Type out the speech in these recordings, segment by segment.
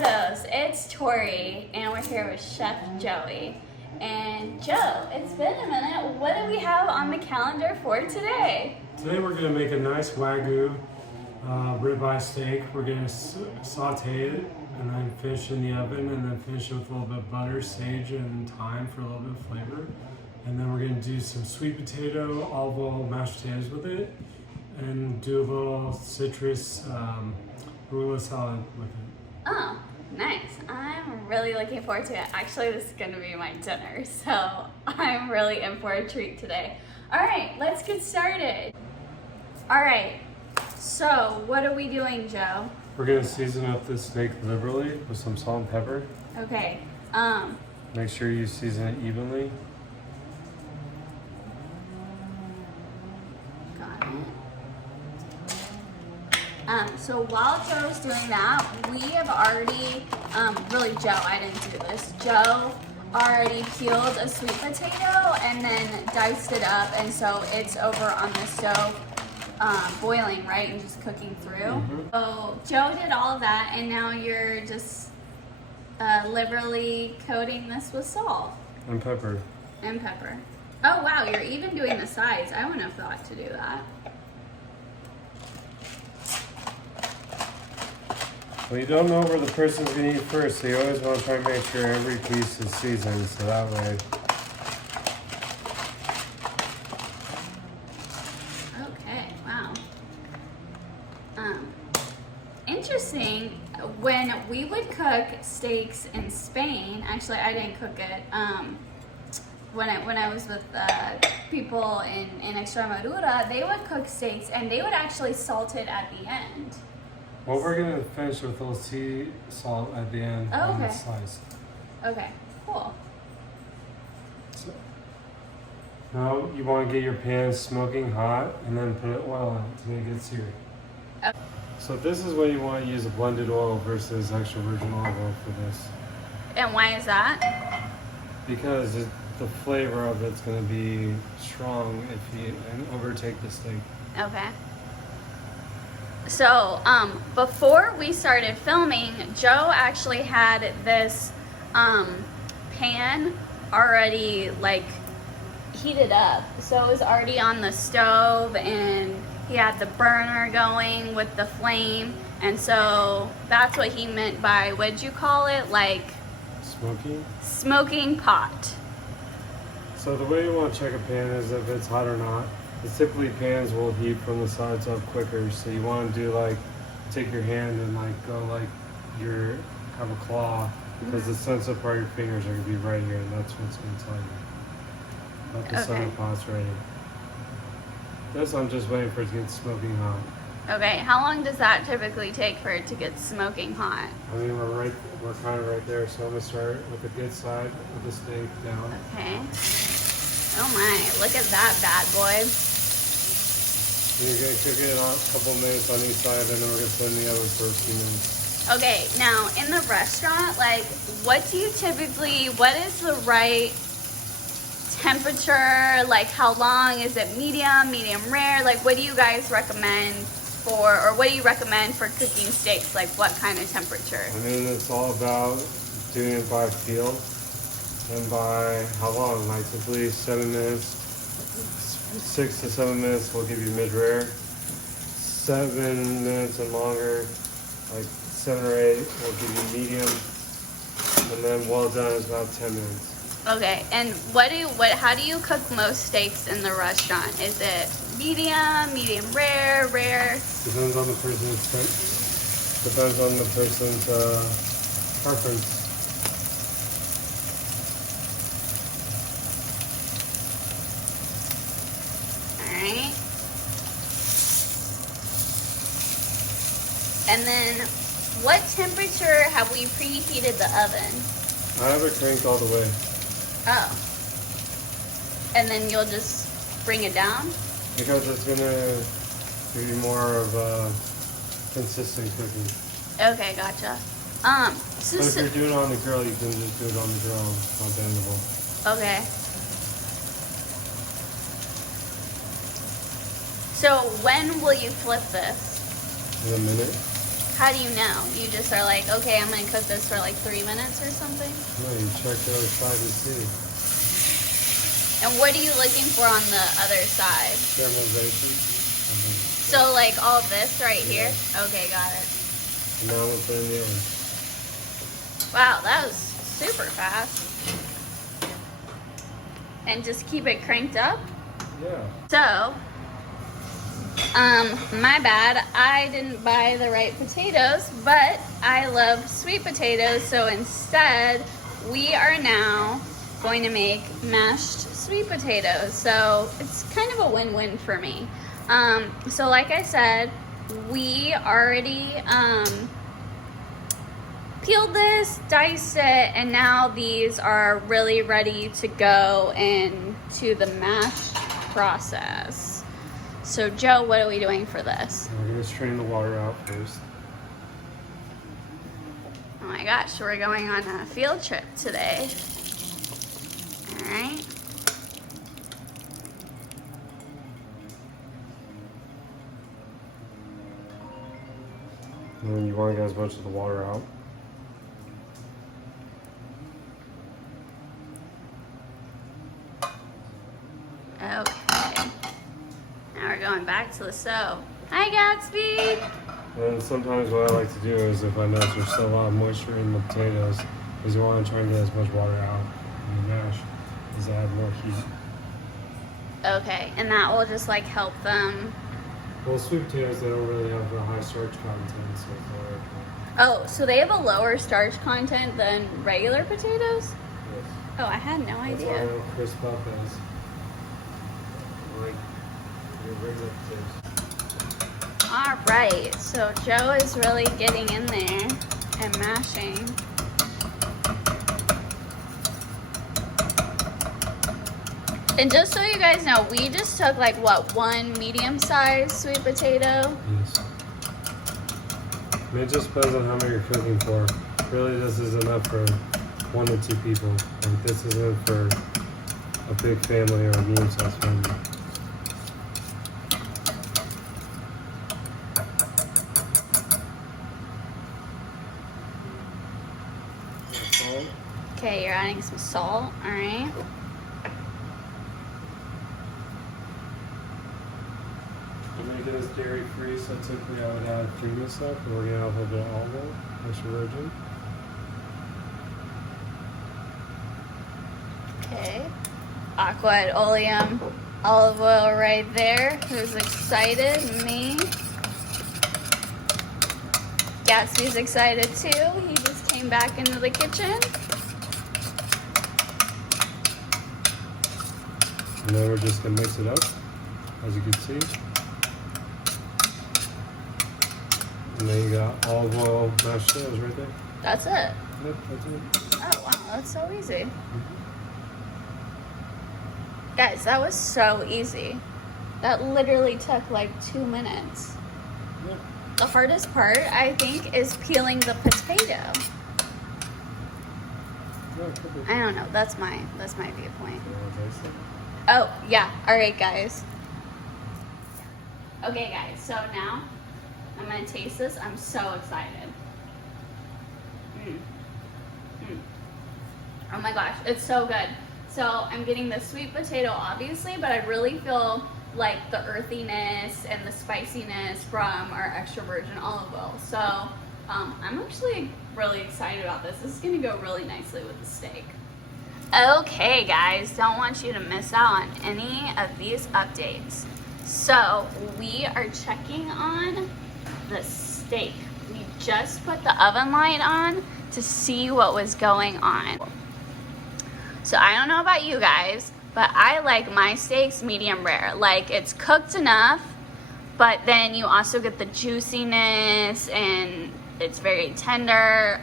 Photos, it's Tory, and we're here with Chef Joey. And Joe, it's been a minute. What do we have on the calendar for today? Today we're going to make a nice Wagyu ribeye steak. We're going to saute it and then finish in the oven and then finish it with a little bit of butter, sage, and thyme for a little bit of flavor. And then we're going to do some sweet potato, olive oil, mashed potatoes with it, and do a little citrus arugula salad with it. Oh, nice. I'm really looking forward to it. Actually, this is going to be my dinner, so I'm really in for a treat today. All right, let's get started. All right, so what are we doing, Joe? We're going to season up this steak liberally with some salt and pepper. Okay. Make sure you season it evenly. Got it. So while Joe's doing that, we have already, really Joe, I didn't do this. Joe already peeled a sweet potato and then diced it up, and so it's over on the stove boiling, right, and just cooking through. Mm-hmm. So Joe did all of that, and now you're just liberally coating this with salt. And pepper. And pepper. Oh wow, you're even doing the sides. I wouldn't have thought to do that. Well, you don't know where the person's going to eat first, so you always want to try and make sure every piece is seasoned, so that way. Okay, wow. Interesting. When we would cook steaks in Spain, actually I didn't cook it. When I was with people in Extremadura, they would cook steaks and they would actually salt it at the end. Well, we're going to finish with a little sea salt at the end on the Okay. slice. Okay, cool. So, now you want to get your pan smoking hot and then put oil in it to make it seared. Okay. So this is when you want to use a blended oil versus extra virgin olive oil for this. And why is that? Because the flavor of it's going to be strong if you overtake the steak. Okay. So, before we started filming, Joe actually had this pan already like heated up. So it was already on the stove and he had the burner going with the flame. And so that's what he meant by, what'd you call it? Like Smoky? smoking pot. So the way you want to check a pan is if it's hot or not. Typically pans will heat from the sides up quicker, so you want to do like take your hand and like go like you have a claw, because the sensitive part of your fingers are going to be right here, and that's what's going to tell you that the center pot's ready. This I'm just waiting for it to get smoking hot. Okay, how long does that typically take for it to get smoking hot? I mean we're kind of right there, so I'm going to start with the good side of the steak down. Okay. Oh my, look at that bad boy. And you're going to cook it a couple minutes on each side, and then we're going to put it in the oven for a few minutes. Okay, now in the restaurant, like, what is the right temperature? Like, how long? Is it medium rare? Like, what do you guys recommend or what do you recommend for cooking steaks? Like, what kind of temperature? I mean, it's all about doing it by feel and by how long. Like, typically 7 minutes. 6 to 7 minutes will give you mid-rare. 7 minutes and longer, like 7 or 8, will give you medium. And then well done is about 10 minutes. Okay, and how do you cook most steaks in the restaurant? Is it medium rare? Depends on the person's preference. And then, what temperature have we preheated the oven? I have it cranked all the way. Oh. And then you'll just bring it down? Because it's going to give you more of a consistent cooking. Okay, gotcha. But if you're doing it on the grill, you can just do it on the grill. It's not bendable. Okay. So when will you flip this? In a minute. How do you know? You just are like, okay, I'm gonna cook this for like 3 minutes or something? No, you check the other side to see. And what are you looking for on the other side? Caramelization. So like all this right here? Okay, got it. And now we'll put it in the oven. Wow, that was super fast. And just keep it cranked up? Yeah. So, my bad. I didn't buy the right potatoes, but I love sweet potatoes. So instead, we are now going to make mashed sweet potatoes. So it's kind of a win-win for me. So like I said, we already peeled this, diced it, and now these are really ready to go into the mash process. So Joe, what are we doing for this? We're gonna strain the water out first. Oh my gosh, we're going on a field trip today. All right. And then you want to get as much of the water out. Okay. Now we're going back to the stove. Hi, Gatsby. And sometimes what I like to do is, if I notice there's still a lot of moisture in the potatoes, is you want to try and get as much water out in the mash, is to add more heat. Okay, and that will just like help them. Well, sweet potatoes, they don't really have a high starch content, so it's not very Oh, so they have a lower starch content than regular potatoes? Yes. Oh, I had no That's why idea. I don't crisp up as like your regular potatoes. All right, so Joe is really getting in there and mashing. And just so you guys know, we just took like what, one medium-sized sweet potato? Yes. I mean, it just depends on how many you're cooking for. Really, this is enough for 1 to 2 people. Like, this isn't for a big family or a medium-sized family. Salt. Okay, you're adding some salt, all right. I'm making this dairy free, so typically I would add cream and stuff, but we're gonna add a little bit of olive oil, extra virgin. Okay. Aqua et oleum olive oil right there. Who's excited? Me. Gatsby's excited too. He just came back into the kitchen. And then we're just gonna mix it up, as you can see. And then you got olive oil mashed potatoes right there. That's it. Yep, that's it. Oh wow, that's so easy. Guys, that was so easy. That literally took like 2 minutes. Yep. The hardest part, I think, is peeling the potato. Yeah, it could be. I don't know. That's my viewpoint. You wanna taste it? Oh yeah. All right, guys. Okay, guys. So now I'm gonna taste this. I'm so excited. Oh my gosh, it's so good. So I'm getting the sweet potato, obviously, but I really feel like the earthiness and the spiciness from our extra virgin olive oil. So I'm actually really excited about this. This is gonna go really nicely with the steak. Okay, guys, don't want you to miss out on any of these updates. So we are checking on the steak. We just put the oven light on to see what was going on. So I don't know about you guys, but I like my steaks medium rare. Like, it's cooked enough, but then you also get the juiciness and it's very tender.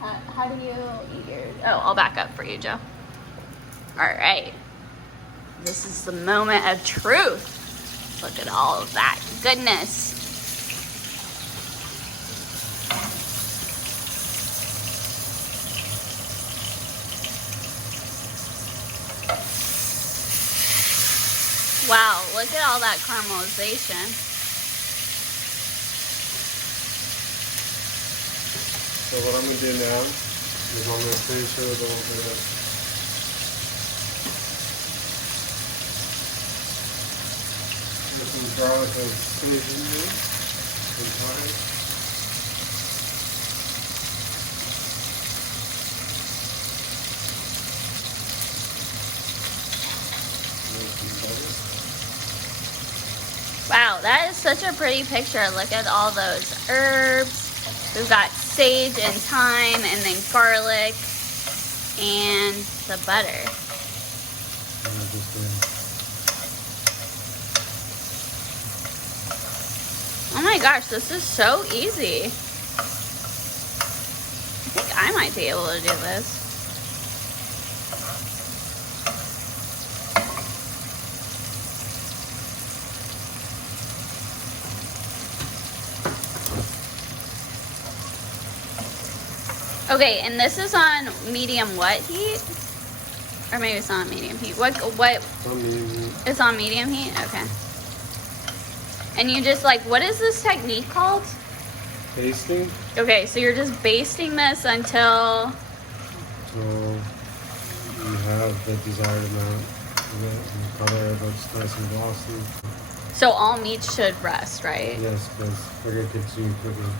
How do you eat yours? Oh, I'll back up for you, Joe. All right. This is the moment of truth. Look at all of that goodness. Wow, look at all that caramelization. So what I'm gonna do now is I'm gonna finish it with a little bit of some garlic and sage in there. Some thyme. Wow, that is such a pretty picture. Look at all those herbs. We've got sage and thyme and then garlic and the butter. Oh my gosh, this is so easy. I think I might be able to do this. Okay, and this is on medium what heat? Or maybe it's not on medium heat. What? On medium heat. It's on medium heat? Okay. And you just like, what is this technique called? Basting. Okay, so you're just basting this until... Until you have the desired amount of it and the color looks nice and glossy. So all meats should rest, right? Yes, because we're going to continue cooking.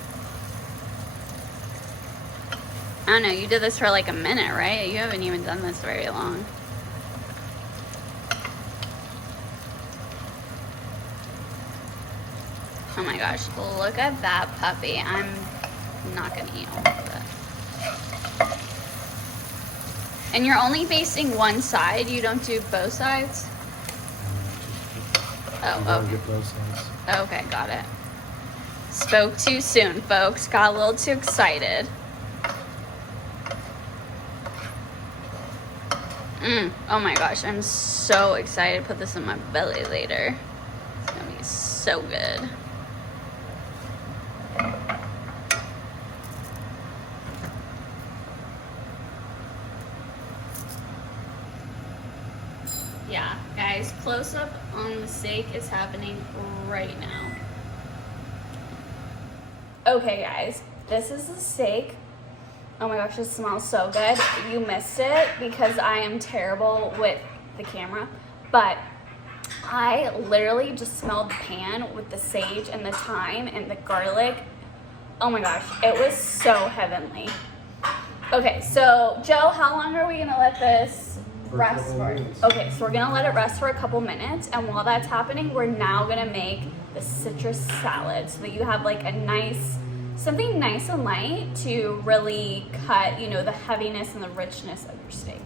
I don't know, you did this for like a minute, right? You haven't even done this very long. Oh my gosh, look at that puppy. I'm not gonna eat all of it. And you're only basting one side, you don't do both sides? Oh, okay. Get both sides. Okay, got it. Spoke too soon, folks. Got a little too excited. Oh my gosh, I'm so excited to put this in my belly later. It's gonna be so good. Yeah, guys, close up on the steak is happening right now. Okay, guys, this is the steak. Oh my gosh, this smells so good. You missed it because I am terrible with the camera, but I literally just smelled the pan with the sage and the thyme and the garlic. Oh my gosh, it was so heavenly. Okay, so Joe, how long are we gonna let this rest for? Okay, so we're gonna let it rest for a couple minutes, and while that's happening, we're now gonna make the citrus salad so that you have like a nice, something nice and light to really cut, you know, the heaviness and the richness of your steak.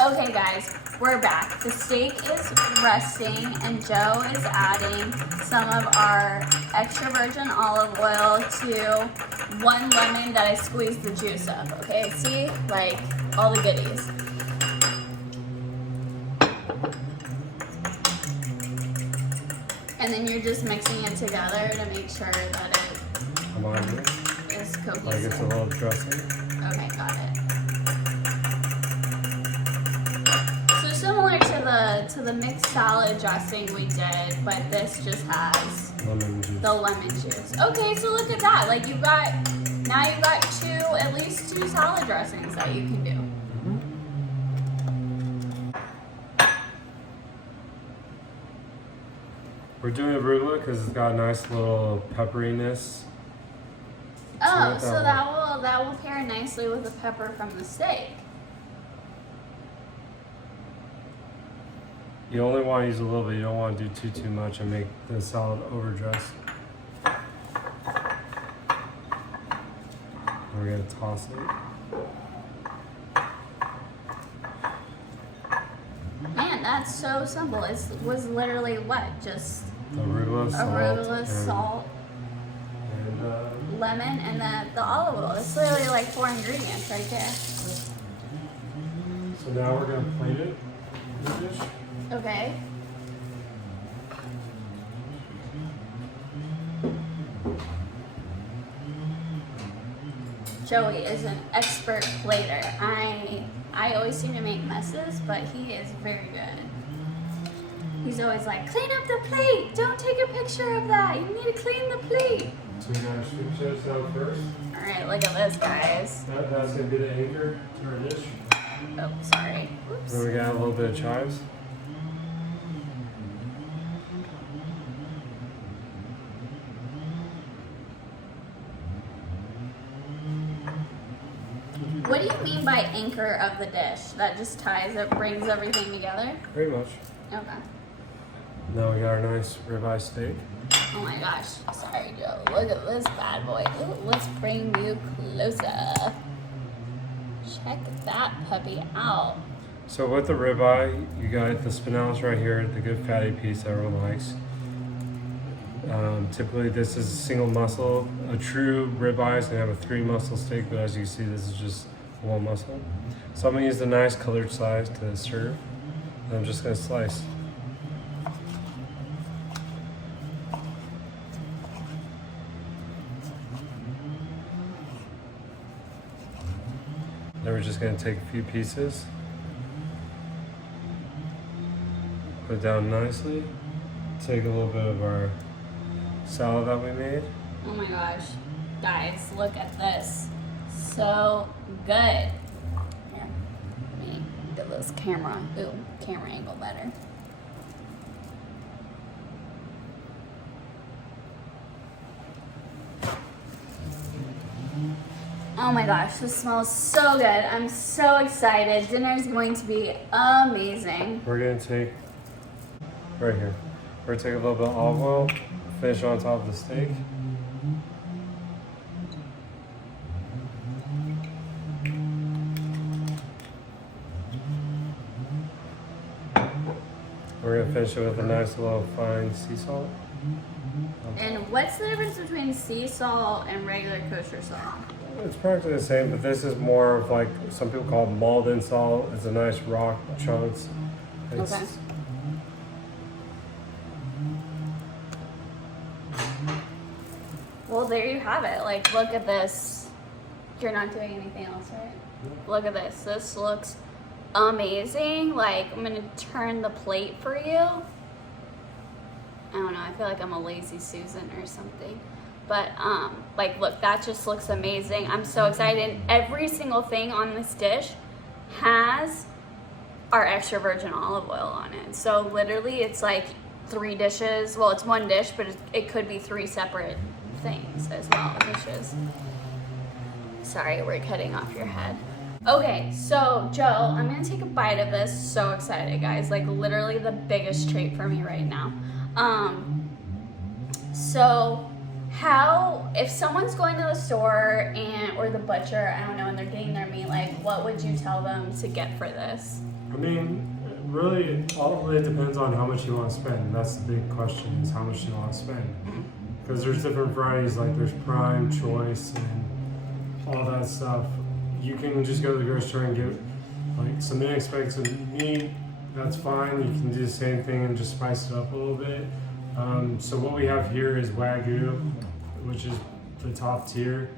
Okay guys, we're back. The steak is resting and Joe is adding some of our extra virgin olive oil to one lemon that I squeezed the juice of, okay? See, like all the goodies. And then you're just mixing it together to make sure that it is cohesive. Like it's a little dressing. Okay, got it. So similar to the mixed salad dressing we did, but this just has Lemon juice. the lemon juice. Okay, so look at that. Like you've got at least two salad dressings that you can do. We're doing arugula because it's got a nice little pepperiness. Oh, so that will pair nicely with the pepper from the steak. You only want to use a little bit. You don't want to do too much and make the salad overdressed. We're gonna toss it. Man, that's so simple. It was literally what? Just Arugula, salt, and lemon, and the olive oil. It's literally like 4 ingredients right there. so now we're gonna plate it in the dish. Okay. Joey is an expert plater. I always seem to make messes, but he is very good. He's always like, clean up the plate. Don't take a picture of that. You need to clean the plate. So we're gonna sweet potatoes down first. All right, look at this, guys. That's gonna be the anchor to our dish. Oh, sorry. Oops. Then we got a little bit of chives. What do you mean by anchor of the dish? That just ties it, brings everything together? Pretty much. Okay. Now we got our nice ribeye steak. Oh my gosh. Sorry, Joe. Look at this bad boy. Ooh, let's bring you closer. Check that puppy out. So with the ribeye, you got the spinalis right here, the good fatty piece everyone likes. Typically this is a single muscle. A true ribeye is gonna have a 3 muscle steak, but as you see, this is just 1 muscle. So I'm gonna use the nice colored slice to serve. And I'm just gonna slice. Then we're just gonna take a few pieces, put it down nicely, take a little bit of our salad that we made. Oh my gosh. Guys, look at this. So good. Here, let me get this camera. Ooh, camera angle better. Oh my gosh, this smells so good. I'm so excited. Dinner is going to be amazing. We're gonna take, right here, we're gonna take a little bit of olive oil, finish on top of the steak. We're gonna finish it with a nice little fine sea salt. And what's the difference between sea salt and regular kosher salt? It's practically the same, but this is more of like, some people call it Malden salt. It's a nice rock chunks. It's, Okay. Well, there you have it. Like, look at this. You're not doing anything else, right? Look at this. This looks amazing. Like, I'm gonna turn the plate for you. I don't know. I feel like I'm a lazy Susan or something. But, like, look, that just looks amazing. I'm so excited. And every single thing on this dish has our extra virgin olive oil on it. So literally it's like 3 dishes. Well, it's 1 dish, but it could be 3 separate things as well, dishes. Sorry, we're cutting off your head. Okay, so Joe, I'm gonna take a bite of this. So excited, guys. Like, literally the biggest treat for me right now. So how, if someone's going to the store or the butcher, I don't know, and they're getting their meat, like, what would you tell them to get for this? I mean, really, all of it depends on how much you want to spend. That's the big question, is how much you want to spend. Because there's different varieties, like there's prime, choice, and all that stuff. You can just go to the grocery store and get like some inexpensive meat. That's fine. You can do the same thing and just spice it up a little bit. So what we have here is Wagyu, which is the top tier.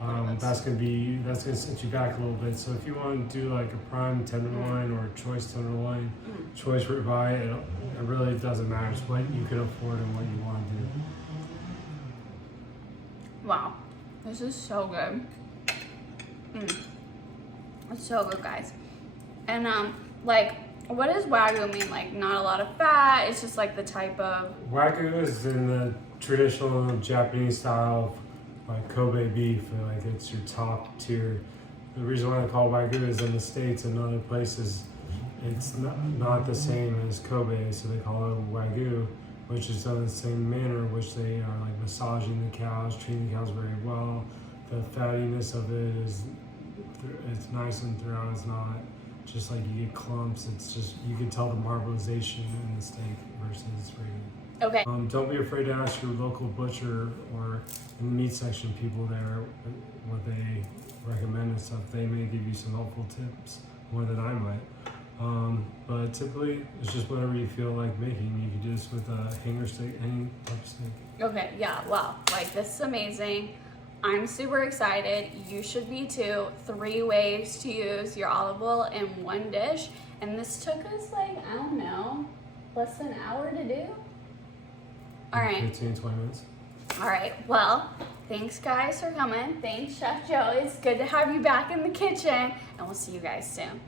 That's gonna set you back a little bit. So if you want to do like a prime tenderloin or a choice tenderloin, choice ribeye, it really doesn't matter. It's what you can afford and what you want to do. Wow, this is so good. It's so good, guys. And like, what does Wagyu mean? Like, not a lot of fat? It's just like the type of... Wagyu is in the traditional Japanese style, like Kobe beef. Like, it's your top tier. The reason why they call it Wagyu is in the States and other places, it's not the same as Kobe, so they call it Wagyu, which is done in the same manner, which they are like massaging the cows, treating the cows very well. The fattiness of it is, it's nice and throughout. It's not just like you get clumps. It's just, you can tell the marbleization in the steak versus regular. Okay. Don't be afraid to ask your local butcher or in the meat section people there what they recommend and stuff. They may give you some helpful tips more than I might. But typically, it's just whatever you feel like making. You can do this with a hanger steak, any type of steak. Okay, yeah, wow. Like, this is amazing. I'm super excited. You should be too. 3 ways to use your olive oil in 1 dish. And this took us like, I don't know, less than an hour to do? All right. 15, 20 minutes. All right, well, Thanks guys for coming. Thanks Chef Joe. It's good to have you back in the kitchen, and we'll see you guys soon.